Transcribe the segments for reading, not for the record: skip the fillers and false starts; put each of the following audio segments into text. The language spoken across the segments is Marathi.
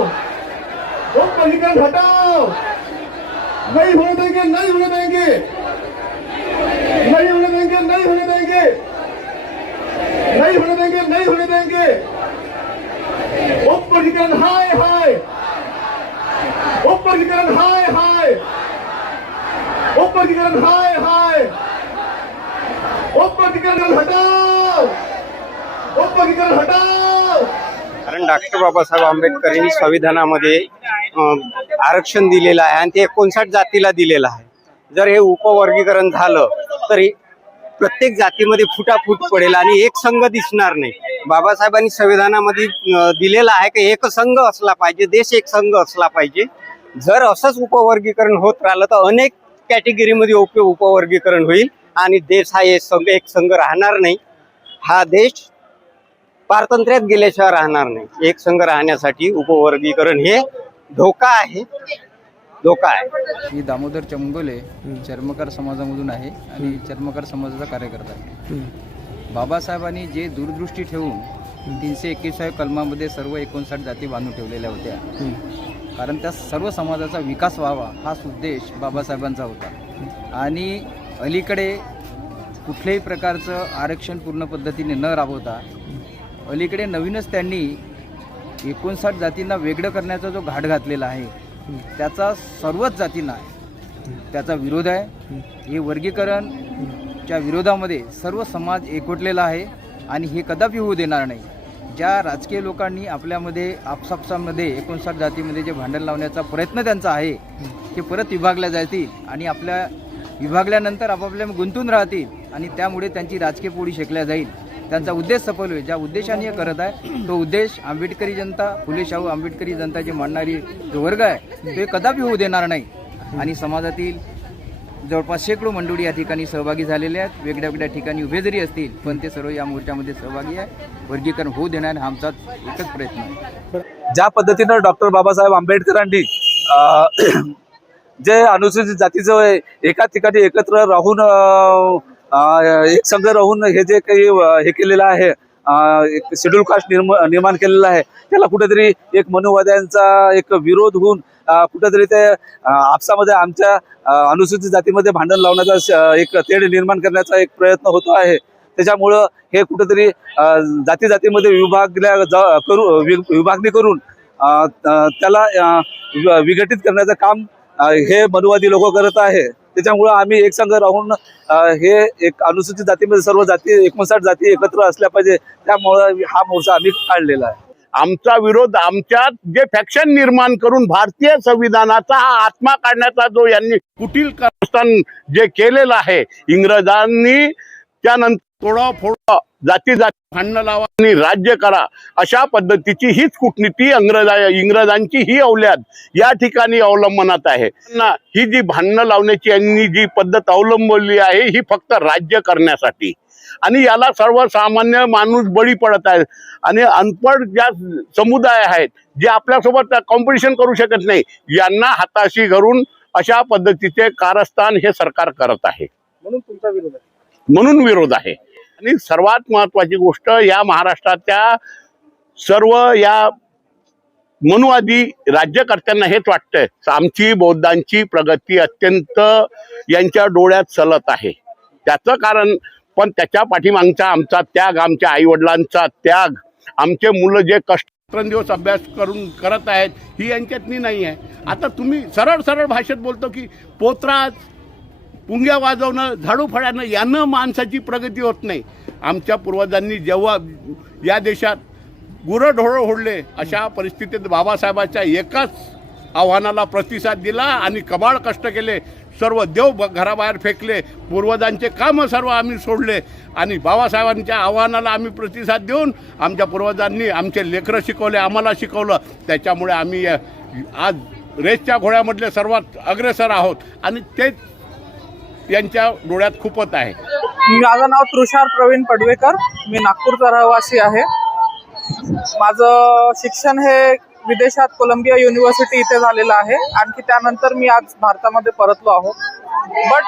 वो पंजीकरण हटाओ। नहीं होने देंगे, नहीं होने देंगे, नहीं होने देंगे, नहीं होने देंगे, नहीं होने देंगे, नहीं होने देंगे। वो पंजीकरण हाय हाय, वो पंजीकरण हाय हाय, वो पंजीकरण हाय हाय, वो पंजीकरण हटाओ, वो पंजीकरण हटाओ। कारण डॉक्टर बाबासाहेब आंबेडकर यांनी संविधानामध्ये आरक्षण दिलेलं आहे आणि ते 59 जातीला दिलेलं आहे। जर हे उपवर्गीकरण झालं तर प्रत्येक जातीमध्ये फुटाफूट पडेल आणि एक संघ दिसणार नाही। बाबासाहेबांनी संविधानामध्ये दिलेलं आहे की एक संघ असला पाहिजे, देश एक संघ असला पाहिजे। जर असंच उपवर्गीकरण होत राहिलं तर अनेक कॅटेगरीमध्ये उपवर्गीकरण होईल आणि देश हा एक संघ राहणार नाही। हा देश पारतंत्र्यात गेल्याशिवाय राहणार नाही। एक संघ राहण्यासाठी उपवर्गीकरण हे धोका आहे, धोका आहे। मी दामोदर चंगोले चर्मकार समाजामधून आहे आणि चर्मकार समाजाचा कार्यकर्ता आहे। बाबासाहेबांनी जे दूरदृष्टी ठेवून 341 कलमामध्ये सर्व 59 जाती बांधून ठेवलेल्या होत्या, कारण त्या सर्व समाजाचा विकास व्हावा हाच उद्देश बाबासाहेबांचा होता। आणि अलीकडे कुठल्याही प्रकारचं आरक्षण पूर्ण पद्धतीने न राबवता अलीकडे नवीनच त्यांनी 59 जातींना वेगळं करण्याचा जो घाट घातलेला आहे त्याचा सर्वच जातींना त्याचा विरोध आहे। हे वर्गीकरणच्या विरोधामध्ये सर्व समाज एकवटलेला आहे आणि हे कदापि होऊ देणार नाही। ज्या राजकीय लोकांनी आपल्यामध्ये आपसापसामध्ये 59 जातीमध्ये जे भांडण लावण्याचा प्रयत्न त्यांचा आहे ते परत विभागल्या जातील आणि आपल्या विभागल्यानंतर आपापल्या गुंतून राहतील आणि त्यामुळे त्यांची राजकीय पोळी शेकल्या जाईल। त्यांचा उद्देश सफल होईल। ज्या उद्देशाने हे करत आहे तो उद्देश आंबेडकरी जनता, फुले शाहू आंबेडकरी जनता जे मानणारी जो वर्ग आहे ते कदापि होऊ देणार नाही। आणि समाजातील जवळपास शेकडो मंडळी या ठिकाणी सहभागी झालेले आहेत। वेगळ्या वेगळ्या ठिकाणी उभे जरी असतील पण ते सर्व या मोर्चामध्ये सहभागी आहे। वर्गीकरण होऊ देणार हा आमचा एकच प्रयत्न आहे। ज्या पद्धतीनं डॉक्टर बाबासाहेब आंबेडकरांनी जे अनुसूचित जातीचं एका ठिकाणी एकत्र राहून एक संघ राहून हे जे काही हे केलेलं आहे, एक शेड्यूल कास्ट निर्माण केलेलं आहे, त्याला कुठेतरी एक मनुवाद्यांचा एक विरोध होऊन कुठेतरी ते आपसामध्ये आमच्या अनुसूचित जातीमध्ये भांडण लावण्याचा एक तेढ निर्माण करण्याचा एक प्रयत्न होतो आहे। त्याच्यामुळं हे कुठेतरी जाती जातीमध्ये विभागणी करून त्याला विघटित करण्याचं काम हे मनुवादी लोक करत आहे। त्याच्यामुळे आम्ही एक संघ राहून हे एक अनुसूचित जातीमध्ये सर्व जाती 59 जाती एकत्र असल्या पाहिजे, त्यामुळे हा मोर्चा आम्ही काढलेला आहे। आमचा विरोध आमच्यात जे फॅक्शन निर्माण करून भारतीय संविधानाचा हा आत्मा काढण्याचा जो यांनी कुटील कारस्थान जे केलेलं आहे इंग्रजांनी, त्यानंतर तोडाफोडा जाती भांडणं लावा आणि राज्य करा अशा पद्धतीची हीच कूटनीती इंग्रजांची ही अवल्याद या ठिकाणी अवलंबनात आहे। ही जी भांडणं लावण्याची यांनी जी पद्धत अवलंबली आहे ही फक्त राज्य करण्यासाठी, आणि याला सर्वसामान्य माणूस बळी पडत आहे। आणि अनपढ ज्या समुदाय आहेत जे आपल्यासोबत कॉम्पिटिशन करू शकत नाही, यांना हाताशी धरून अशा पद्धतीचे कारस्थान हे सरकार करत आहे। म्हणून तुमचा विरोध आहे, म्हणून विरोध आहे। आणि सर्वात महत्वाची गोष्ट, या महाराष्ट्राच्या सर्व या मनुवादी राज्यकर्त्यांना हेच वाटतंय आमची बौद्धांची प्रगती अत्यंत यांच्या डोळ्यात चलत आहे। त्याचं कारण पण त्याच्या पाठीमागचा आमचा त्याग, आमच्या आईवडिलांचा त्याग, आमचे मुलं जे दिवस अभ्यास करून करत आहेत ही यांच्यातनी नाही आहे। आता तुम्ही सरळ सरळ भाषेत बोलतो की पोतराज, पुंग्या वाजवणं, झाडू फळ्यानं यानं माणसाची प्रगती होत नाही। आमच्या पूर्वजांनी जेव्हा या देशात गुरंढोरं होडले अशा परिस्थितीत बाबासाहेबांच्या एकाच आव्हानाला प्रतिसाद दिला आणि कबाड कष्ट केले, सर्व देव घराबाहेर फेकले, पूर्वजांचे कामं सर्व आम्ही सोडले आणि बाबासाहेबांच्या आव्हानाला आम्ही प्रतिसाद देऊन आमच्या पूर्वजांनी आमचे लेकरं शिकवले, आम्हाला शिकवलं। त्याच्यामुळे आम्ही आज रेसच्या घोड्यामधले सर्वात अग्रेसर आहोत आणि तेच यांच्या डोळ्यात खूपच आहे। माझं नाव तुषार प्रवीण पडवेकर, मी नागपूरचा रहिवासी आहे। माझं शिक्षण हे विदेशात कोलंबिया युनिव्हर्सिटी इथे झालेलं आहे। आणखी त्यानंतर मी आज भारतामध्ये परतलो आहो। बट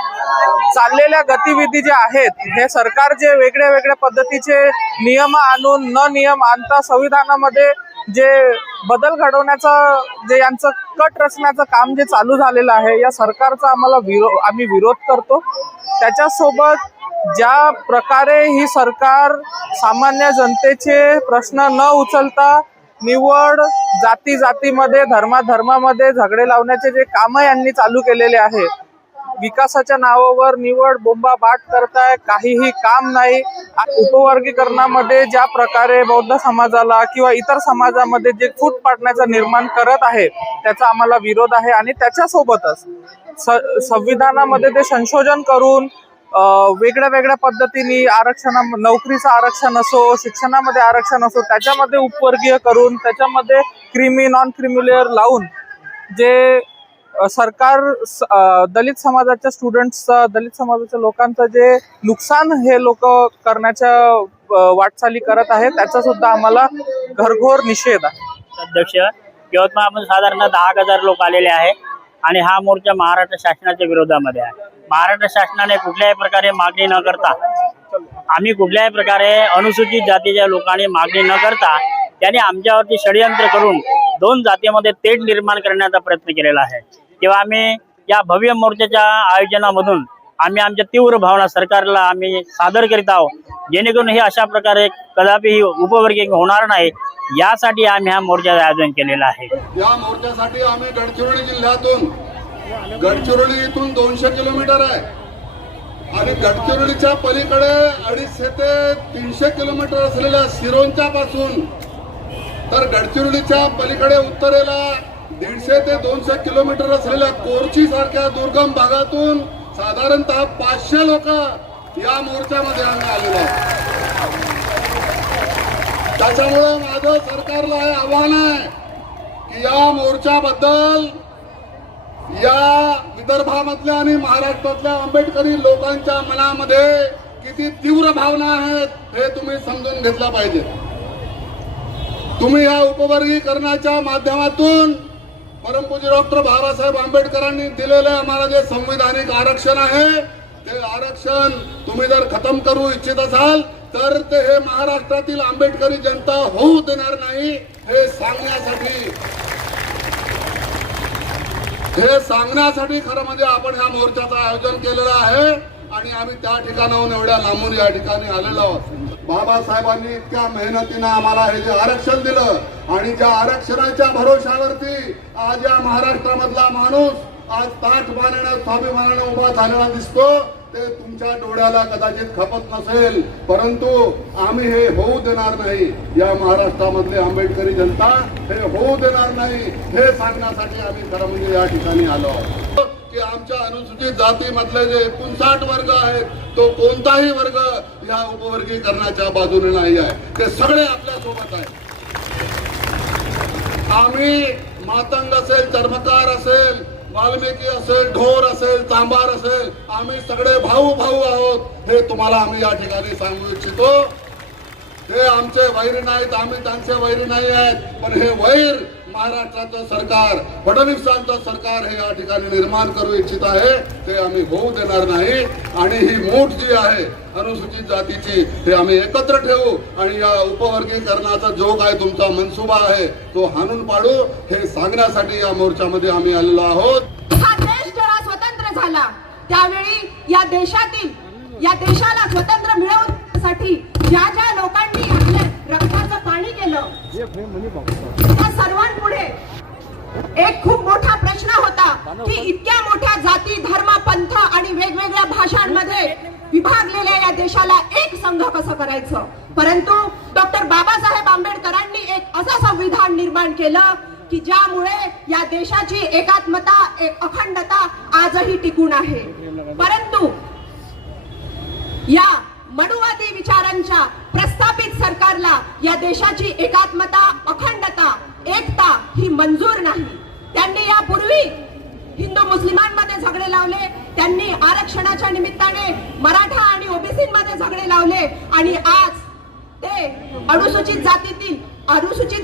चाललेल्या गतिविधी ज्या आहेत, हे सरकार जे वेगळ्या वेगळ्या पद्धतीचे नियम आणून न नियम आणता संविधानामध्ये जे बदल घडवण्याचं जे यांचं कट रचण्याचं काम जे चालू झालेलं आहे, या सरकारचा आम्ही विरोध करतो. त्याच्यासोबत ज्या प्रकारे ही सरकार सामान्य जनतेचे प्रश्न न उचलता निवड जातीमध्ये धर्मामध्ये झगडे लावण्याचे जे कामं यांनी चालू केलेले आहे, विकासाच्या नावावर निवड बोंबाबाट करताय, काहीही काम नाही. उपवर्गीकरणामध्ये ज्या प्रकारे बौद्ध समाजाला किंवा इतर समाजामध्ये जे फूट पाडण्याचं निर्माण करत आहे त्याचा आम्हाला विरोध आहे. आणि त्याच्यासोबतच संविधानामध्ये ते संशोधन करून वेगळ्या पद्धतीने नोकरीचं आरक्षण असो, शिक्षणामध्ये आरक्षण असो, त्याच्यामध्ये उपवर्गीय करून त्याच्यामध्ये नॉन क्रिमिलेअर लावून जे सरकार दलित समाजाच्या स्टुडंट्सचं, दलित समाजाच्या लोकांचं जे नुकसान हे लोक करण्याच्या वाटचाली करत आहे, त्याचा सुद्धा आम्हाला घरघोर निषेध आहे. अध्यक्ष, यवतमाळमध्ये साधारण 10,000 लोक आलेले आहे आणि हा मोर्चा महाराष्ट्र शासनाच्या विरोधामध्ये आहे. महाराष्ट्र शासनाने कुठल्याही प्रकारे मागणी न करता, आम्ही कुठल्याही प्रकारे अनुसूचित जातीच्या लोकांनी मागणी न करता त्यांनी आमच्यावरती षडयंत्र करून 2 जातीमध्ये तेढ निर्माण करण्याचा प्रयत्न केलेला आहे. तेव्हा आम्ही या भव्य मोर्चाच्या आयोजनामधून आम्ही आमच्या तीव्र भावना सरकारला आम्ही सादर करीत आहोत, जेणेकरून हे अशा प्रकारे कदापि उपवर्गीय होणार नाही, यासाठी आम्ही हा मोर्चाचं आयोजन केलेलं आहे. या मोर्चासाठी आम्ही गडचिरोली जिल्ह्यातून, गडचिरोली इथून 200 किलोमीटर आहे आणि गडचिरोलीच्या पलीकडे 250 ते 300 किलोमीटर असलेल्या सिरोंचा पासून तर गडचिरोलीच्या पलीकडे उत्तरेला 150 ते 200 किलोमीटर असलेल्या कोरची सारख्या दुर्गम भागातून साधारणतः 500 लोक या मोर्चामध्ये आम्ही आलेलो आहोत. त्याच्यामुळे माझं सरकारला हे आव्हान आहे की या मोर्चाबद्दल या विदर्भामधल्या आणि महाराष्ट्रातल्या आंबेडकरी लोकांच्या मनामध्ये किती तीव्र भावना आहेत हे तुम्ही समजून घेतलं पाहिजे. तुम्ही या उपवर्गीकरणाच्या माध्यमातून परमपूज्य डॉक्टर बाबासाहेब आंबेडकरांनी दिलेले आम्हाला जे संविधानिक आरक्षण आहे ते आरक्षण तुम्ही जर खतम करू इच्छित असाल तर ते हे महाराष्ट्रातील आंबेडकरी जनता होऊ देणार नाही हे सांगण्यासाठी खरं म्हणजे आपण ह्या मोर्चाचं आयोजन केलेलं आहे आणि आम्ही त्या ठिकाणाहून एवढ्या लांबून या ठिकाणी आलेलो आहोत. बाबासाहेबांनी इतक्या मेहनतीनं आम्हाला हे जे आरक्षण दिलं आणि ज्या आरक्षणाच्या भरोशावरती आज या महाराष्ट्रामधला माणूस आज ताठमानेनं स्वाभिमानानं उभा झालेला दिसतो ते तुमच्या डोळ्याला कदाचित खपत नसेल, परंतु आम्ही हे होऊ देणार नाही. या महाराष्ट्रामधली आंबेडकरी जनता हे होऊ देणार नाही हे सांगण्यासाठी आम्ही खरं म्हणजे या ठिकाणी आलो आहोत की आमच्या अनुसूचित जातीमधले जे 59 वर्ग आहेत तो कोणताही वर्ग या उपवर्गीकरणाच्या बाजूने नाही आहे, ते सगळे आपल्या सोबत आहेत. आम्ही मातंग असेल, चर्मकार असेल, वाल्मिकी असेल, ढोर असेल, चांभार असेल, आम्ही सगळे भाऊ आहोत हे तुम्हाला आम्ही या ठिकाणी सांगू इच्छितो. ते आमचे वैरी नाहीत, आम्ही त्यांचे वैरी नाही आहेत, पण हे वैर महाराष्ट्राचं सरकार, फडणवीसांचं सरकार हे या ठिकाणी निर्माण करू इच्छित आहे ते आम्ही होऊ देणार नाही. आणि ही मूठ जी आहे अनुसूचित जातीची हे आम्ही एकत्र ठेवू आणि या उपवर्गीकरणाचा जो काय तुमचा मनसुबा आहे तो हाणून पाडू हे सांगण्यासाठी या मोर्चामध्ये आम्ही आलेलो आहोत. हा देश जेव्हा स्वतंत्र झाला त्यावेळी या देशाला स्वतंत्र मिळवण्यासाठी ज्या लोकांनी आपल्या रक्ताचं पाणी केलं त्या सर्वांपुढे एक खूप मोठा प्रश्न होता की इतक्या मोठ्या जाती, धर्म, पंथ आणि वेगवेगळ्या भाषांमध्ये विभागलेल्या या देशाला एक संघ कसं करायचं. परंतु डॉक्टर बाबासाहेब आंबेडकरांनी एक असं संविधान निर्माण केलं की ज्यामुळे या देशाची एकात्मता, एक अखंडता आजही टिकून आहे. परंतु या मनुवादी विचारांच्या प्रस्थापित सरकारला या देशाची एकात्मता, अखंडता, एकता ही मंजूर नाही. त्यांनी यापूर्वी हिंदू मुस्लिमांमध्ये झगडे लावले, त्यांनी आरक्षणाच्या निमित्ताने मराठा आणि ओबीसीमध्ये झगडे लावले आणि आज ते अनुसूचित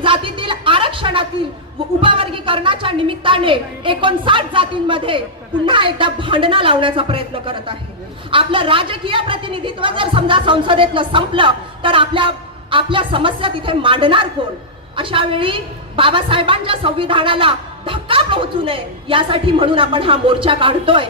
जातीतील आरक्षणातील उपवर्गीकरणाच्या निमित्ताने 59 जातींमध्ये पुन्हा एकदा भांडणं लावण्याचा प्रयत्न करत आहे. आपलं राजकीय प्रतिनिधित्व जर समजा संसदेतलं संपलं तर आपल्या समस्या तिथे मांडणार कोण. अशा वेळी बाबासाहेबांच्या संविधानाला धक्का पोहोचू नये यासाठी म्हणून आपण हा मोर्चा काढतोय.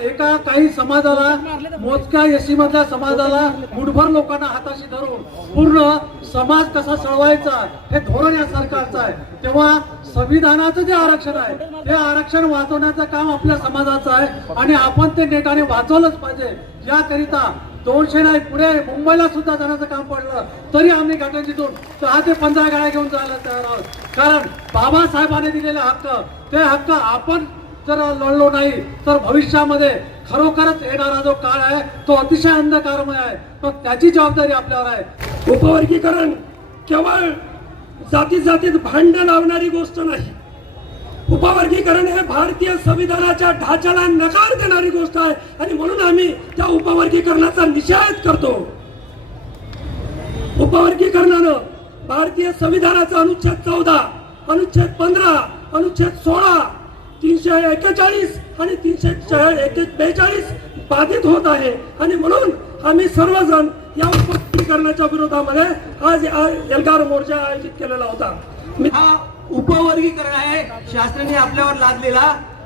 एका काही समाजाला, मोजक्या एसी मधल्या समाजाला, मुठभर लोकांना हाताशी धरून पूर्ण समाज कसा चळवायचा हे धोरण या सरकारचं आहे. तेव्हा संविधानाचं जे आरक्षण आहे ते आरक्षण वाचवण्याचं काम आपल्या समाजाचं आहे आणि आपण ते नेटाने वाचवलंच पाहिजे. याकरिता 200 नाही, पुढे मुंबईला सुद्धा जाण्याचं काम पडलं तरी आम्ही घाटांजीतून 10 ते 15 गाड्या घेऊन जायला तयार आहोत. कारण बाबासाहेबांनी दिलेले हक्क, ते हक्क आपण जर लढलो नाही तर भविष्यामध्ये खरोखरच येणारा जो काळ आहे तो अतिशय अंधकारमय आहे. तर त्याची जबाबदारी आपल्यावर आहे. उपवर्गीकरण केवळ जातीत भांडण लावणारी गोष्ट नाही. उपवर्गीकरण हे भारतीय संविधानाच्या ढाच्याला नकार देणारी गोष्ट आहे आणि म्हणून आम्ही त्या उपवर्गीकरणाचा निषेध करतो. उपवर्गीकरणानं भारतीय संविधानाचा अनुच्छेद 14, अनुच्छेद 15, अनुच्छेद 16, 341 आणि 342 बाधित होत आहे आणि म्हणून आम्ही सर्वजण या उपवर्गीकरणाच्या विरोधामध्ये आज एल्गार मोर्चा आयोजित केलेला होता. हा उपवर्गीकरण आहे शासनाने आपल्यावर लादलेला.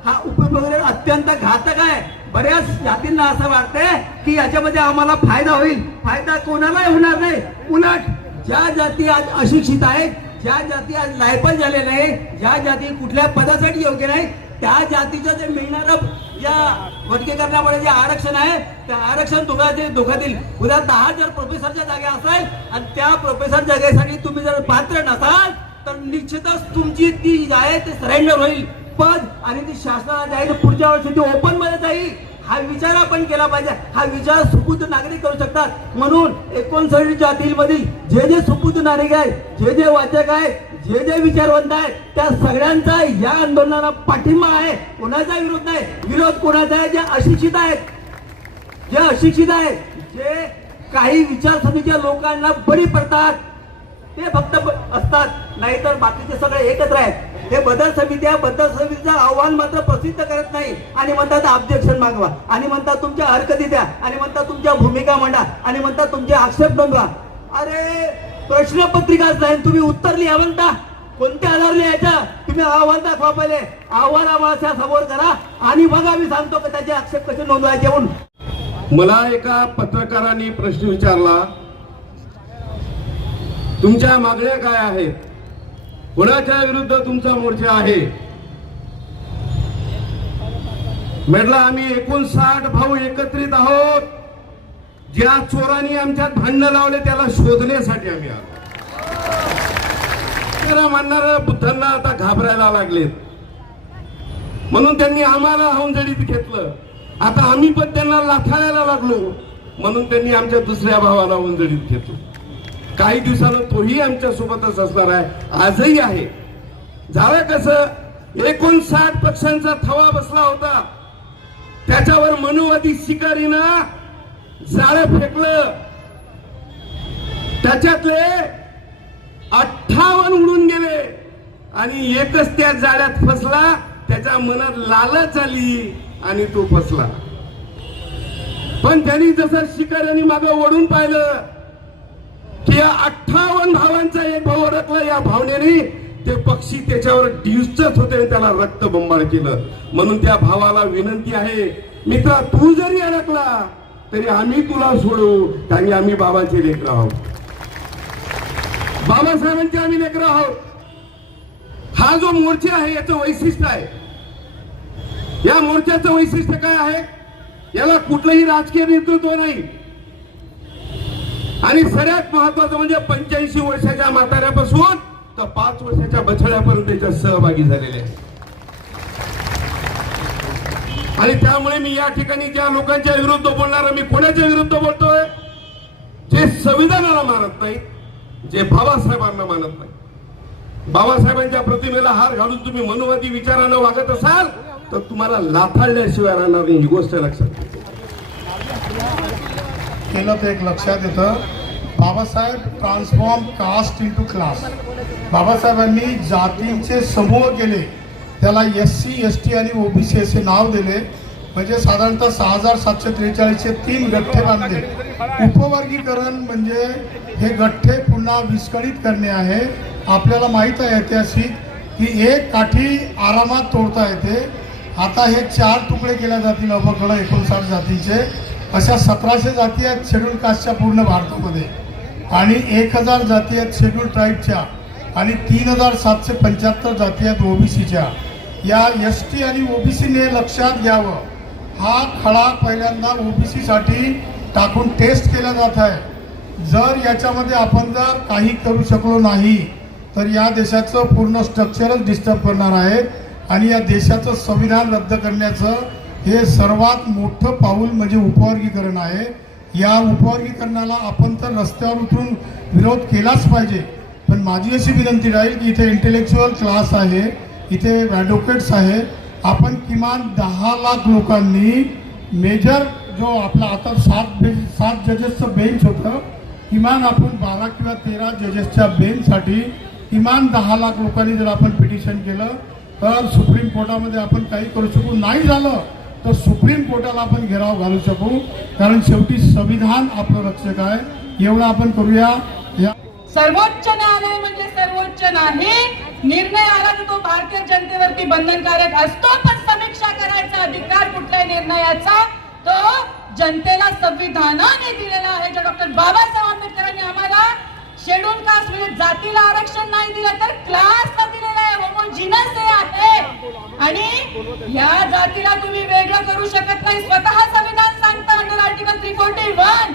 हा उपवर्गीकरण अत्यंत घातक आहे. बऱ्याच जातींना असं वाटतंय की याच्यामध्ये आम्हाला फायदा होईल. फायदा कोणालाही होणार नाही. उलट ज्या जाती आज अशिक्षित आहेत, ज्या जाती आज लायपल झाले नाही, ज्या जाती कुठल्या पदासाठी योग्य नाही, त्या जातीचं जे मिळणारं या वर्गीकरणामुळे जे आरक्षण आहे त्या आरक्षण दोघातील उद्या 10 जर प्रोफेसरच्या जागा असेल आणि त्या प्रोफेसर जागेसाठी तुम्ही जर पात्र नसाल तर निश्चितच तुमची ती आहे ते सरेंडर होईल पद आणि ती शासनाला जाईल. पुढच्या वर्षी ती ओपन मध्ये जाईल. हा विचार आपण केला पाहिजे. हा विचार सुपूत नागरिक करू शकतात. म्हणून 59 जातींमधील जे सुपूत नागरिक आहेत, जे वाचक आहेत, जे विचारवंत आहेत, त्या सगळ्यांचा या आंदोलनाला पाठिंबा आहे. कोणाचा विरोध नाही. विरोध कोणाचा आहे? जे अशिक्षित आहेत, जे काही विचारसरणीच्या लोकांना बळी पडतात ते फक्त असतात, नाहीतर बाकीचे सगळे एकत्र आहेत. हे बदल समिती आहे. बदल समितीचं आव्हान मात्र प्रसिद्ध करत नाही आणि म्हणतात ऑब्जेक्शन मागवा आणि म्हणतात तुमच्या हरकती द्या आणि म्हणतात तुमच्या भूमिका मांडा आणि म्हणतात तुमचे आक्षेप नोंदवा. अरे प्रश्नपत्रिकाच नाही, तुम्ही उत्तर लिहा म्हणता. कोणत्या आधार लिहायचं? तुम्ही आव्हान दाखवा. पहिले आव्हान आम्हाला समोर करा आणि मग आम्ही सांगतो की त्याचे आक्षेप कसे नोंदवायचे म्हणून. मला एका पत्रकारांनी प्रश्न विचारला, तुमच्या मागण्या काय आहेत? कोणाच्या विरुद्ध तुमचा मोर्चा आहे? म्हटलं आम्ही 59 भाऊ एकत्रित आहोत. ज्या चोरांनी आमच्यात भांडणं लावले त्याला शोधण्यासाठी आम्ही आलो. मानणाऱ्या बुद्धांना आता घाबरायला लागलेत म्हणून त्यांनी आम्हाला हौंजडीत घेतलं. आता आम्ही पण त्यांना लाथाळायला लागलो म्हणून त्यांनी आमच्या दुसऱ्या भावाला हौंजडीत घेतलं. काही दिवसानं तोही आमच्या सोबतच असणार आहे. आजही आहे. झालं कसं? 59 पक्षांचा थवा बसला होता. त्याच्यावर मनुवादी शिकारीनं जाळं फेकलं. त्याच्यातले 58 उडून गेले आणि एकच त्या जाळ्यात फसला. त्याच्या मनात लालच आली आणि तो फसला. पण त्यांनी जसं शिकाऱ्यांनी मागं वळून पाहिलं की या 58 भावांचा एक भाऊ अडकला, या भावनेने ते पक्षी त्याच्यावर डिवचत होते, त्याला रक्तबंबाळ केलं. म्हणून त्या भावाला विनंती आहे, मित्रा तू जरी अडकला तरी आम्ही तुला सोडू, कारण आम्ही बाबाचे लेकरं आहोत, बाबासाहेबांचे आम्ही लेकरं आहोत. हा जो मोर्चा आहे याचं वैशिष्ट्य आहे. या मोर्चाचं वैशिष्ट्य काय आहे? याला कुठलंही राजकीय नेतृत्व नाही आणि सगळ्यात महत्वाचं म्हणजे 85 वर्षाच्या म्हाताऱ्यापासून तर 5 वर्षाच्या बछड्यापर्यंत त्याच्यात सहभागी झालेले आहे. आणि त्यामुळे मी या ठिकाणी ज्या लोकांच्या विरुद्ध बोलणार, मी कोणाच्या विरुद्ध बोलतोय? जे संविधानाला मानत नाही, जे बाबासाहेबांना मानत नाही. बाबासाहेबांच्या प्रतिमेला हार घालून तुम्ही मनुवादी विचारानं वागत असाल तर तुम्हाला लाथाळल्याशिवाय राहणार नाही. ही गोष्ट लक्षात केलं तर एक लक्षात येतं, Babasaheb transform caste into class. बाबासाहेबांनी जातींचे समूह केले, त्याला SC ST आणि OBC असे नाव दिले. म्हणजे साधारणतः 6743 चे 3 गठ्ठे बांधले. उपवर्गीकरण म्हणजे हे गठ्ठे पुन्हा विस्कळीत करणे आहे. आपल्याला माहीत आहे ऐतिहासिक की एक काठी आरामात तोडता येते. आता हे 4 तुकडे केल्या जातील अबकड 59 जातीचे. अशा 1700 जाती आहेत शेड्यूल कास्टच्या पूर्ण भारतामध्ये आणि 1000 जाती आहेत शेड्यूल ट्राईबच्या आणि 3775 जाती आहेत ओबीसीच्या. या एसटी आणि ओबीसीने लक्षात घ्यावं, हा खडा पहिल्यांदा ओबीसीसाठी टाकून टेस्ट केला जात आहे. जर याच्यामध्ये आपण जर काही करू शकलो नाही तर या देशाचं पूर्ण स्ट्रक्चरच डिस्टर्ब करणार आहे आणि या देशाचं संविधान रद्द करण्याचं हे सर्वात मोठं पाऊल म्हणजे उपवर्गीकरण आहे. या उपवर्गीकरणाला आपण तर रस्त्यावर उतरून विरोध केलाच पाहिजे. पण माझी अशी विनंती राहील की इथे इंटेलेक्च्युअल क्लास आहे, इथे ॲडव्होकेट्स आहे, आपण किमान 10 लाख लोकांनी मेजर जो आपला आता 7 जजेसचं बेंच होतं, किमान आपण 12 किंवा 13 जजेसच्या बेंचसाठी किमान 10 लाख लोकांनी जर आपण पिटिशन केलं तर सुप्रीम कोर्टामध्ये आपण काही करू शकू. नाही झालं तर सुप्रीम कोर्टाला आपण घेराव घालू शकू, कारण शेवटी संविधान आपलं रक्षक आहे. एवढं आपण करूया. सर्वोच्च न्यायालय म्हणजे सर्वोच्च नाही. निर्णय आला की तो भारतीय जनतेवरती बंधनकारक असतो, पण समीक्षा करायचा अधिकार कुठल्याही निर्णयाचा तो जनतेला संविधानाने दिलेला आहे. जो डॉक्टर बाबासाहेब आंबेडकरांनी आम्हाला शेड्यूल कास्ट म्हणजे जातीला आरक्षण नाही दिलं तर क्लासला दिलेलं आहे. होमोजिनस आहे आणि या जातीला तुम्ही वेगळं करू शकत नाही. स्वतः संविधान सांगतं अंडर आर्टिकल 341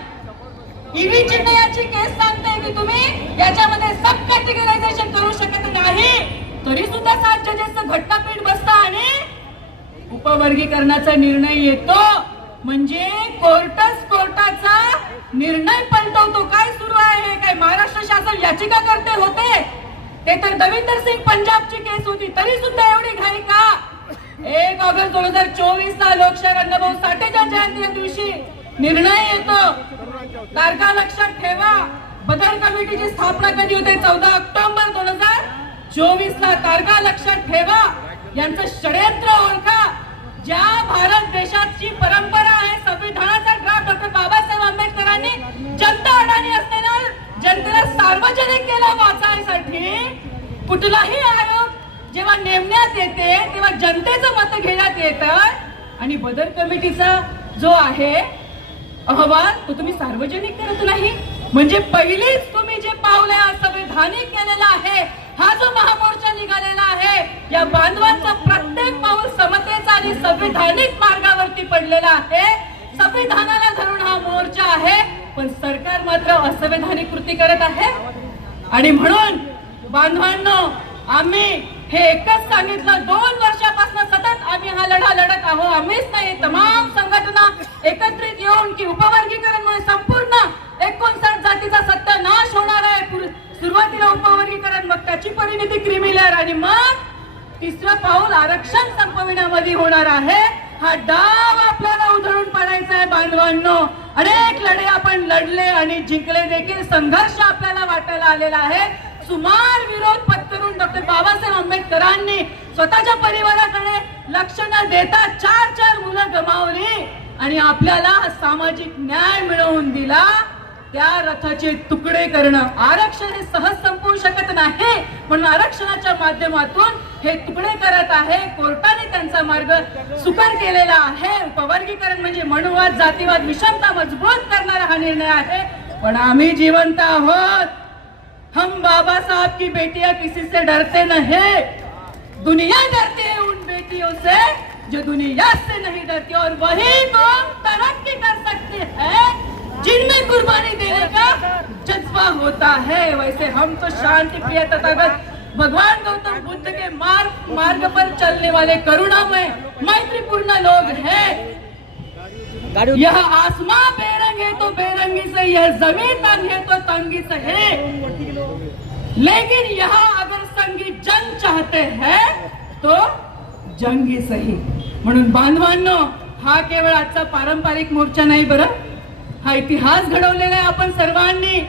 ईव्ही चिन्ह याची केस सांगते की तुम्ही याच्यामध्ये सब कॅटेगरायझेशन करू शकत नाही. तरी सुद्धा 7 जजेसचं घटनापीठ बसतं आणि उपवर्गीकरणाचा निर्णय येतो. म्हणजे कोर्टाचा निर्णय पलटवतो. काय सुरू आहे? काय महाराष्ट्र शासन याचिका करते होते? ते तर दविंदर सिंग पंजाबची केस होती, तरी सुद्धा एवढी घाई का? 1 ऑगस्ट 2024 ला लोकशाहीर अण्णाभाऊ साठेच्या जयंती दिवशी निर्णय येतो. तारखा लक्षात ठेवा. बदल कमिटीची स्थापना कधी होते? 14 ऑक्टोबर 2024 ला. तारखा लक्षात ठेवा. यांचं षडयंत्र ओळखा. ज्या भारत देशाची परंपरा आहे, संविधानाचा ड्राफ्ट डॉक्टर बाबासाहेब आंबेडकरांनी जनता अडाणी असलेल्या जनतेला सार्वजनिक केला वाचायसाठी. कुठलाही आयोग जेव्हा नेमण्यात येते तेव्हा जनतेचं मत घेण्यात येतं आणि बदल कमिटीचा जो आहे अहवाल तो तुम्ही सार्वजनिक करत नाही. म्हणजे पहिलीच तुम्ही जे पावले असंवैधानिक केलेला आहे, हा जो महामोर्चा निघालेला आहे, या बांधवांचा प्रत्येक पाऊल समतेचा आणि संवैधानिक मार्गावरती पडलेला आहे. संविधानाला धरून हा मोर्चा आहे, पण सरकार मात्र असंवैधानिक कृती करत आहे. आणि म्हणून बांधवांनो, आम्ही हे एकच सांगितलं, 2 वर्षापासून सतत आम्ही हा लढा लढत आहोत. आम्हीच नाही, तमाम संघटना एकत्रित येऊन की उपवर्गीकरणमुळे संपूर्ण 59 जातीचा सत्यानाश होणार आहे. सुरुवातीला उपवर्गीकरण, मग त्याची परिणती क्रिमिलेअर आणि मग 3रं पाऊल आरक्षण संपविण्यामध्ये होणार आहे. हा डाव आपल्याला उधळून पाडायचा आहे बांधवांनो. अनेक लढे आपण लढले आणि जिंकले देखील. संघर्ष आपल्याला वाटायला आलेला आहे. सुमार विरोध पत्करून डॉक्टर बाबासाहेब आंबेडकरांनी स्वतःच्या परिवाराकडे लक्ष न देता 4 मुलं गमावली आणि आपल्याला सामाजिक न्याय मिळवून दिला. त्या रथाचे तुकडे करणं आरक्षण हे सहज संपवू शकत नाही, म्हणून आरक्षणाच्या माध्यमातून हे तुकडे करत आहे. कोर्टाने त्यांचा मार्ग सुकर केलेला आहे. उपवर्गीकरण म्हणजे मनुवाद, जातीवाद, विषमता मजबूत करणारा हा निर्णय आहे. पण आम्ही जिवंत आहोत. हम बाबा साहब की बेटियां किसी से डरते नहीं. दुनिया डरती है उन बेटियों से जो दुनिया से नहीं डरती, और वही कौम तरक्की कर सकती है जिनमें कुर्बानी देने का जज्बा होता है. वैसे हम तो शांति प्रिय तथागत भगवान गौतम बुद्ध के मार्ग पर चलने वाले करुणामय मैत्रीपूर्ण लोग हैं. यह आसमां बेरंग है तो बेरंगी से, यह जमीन तंग है तो तंगी से है. लेकिन यहाँ अगर संगी जंग चाहते हैं तो जंगी सही. म्हणून बांधवांनो, हा केवळ आजचा पारंपरिक मोर्चा नाही बरं, हा इतिहास घडवलेला आहे आपण सर्वांनी.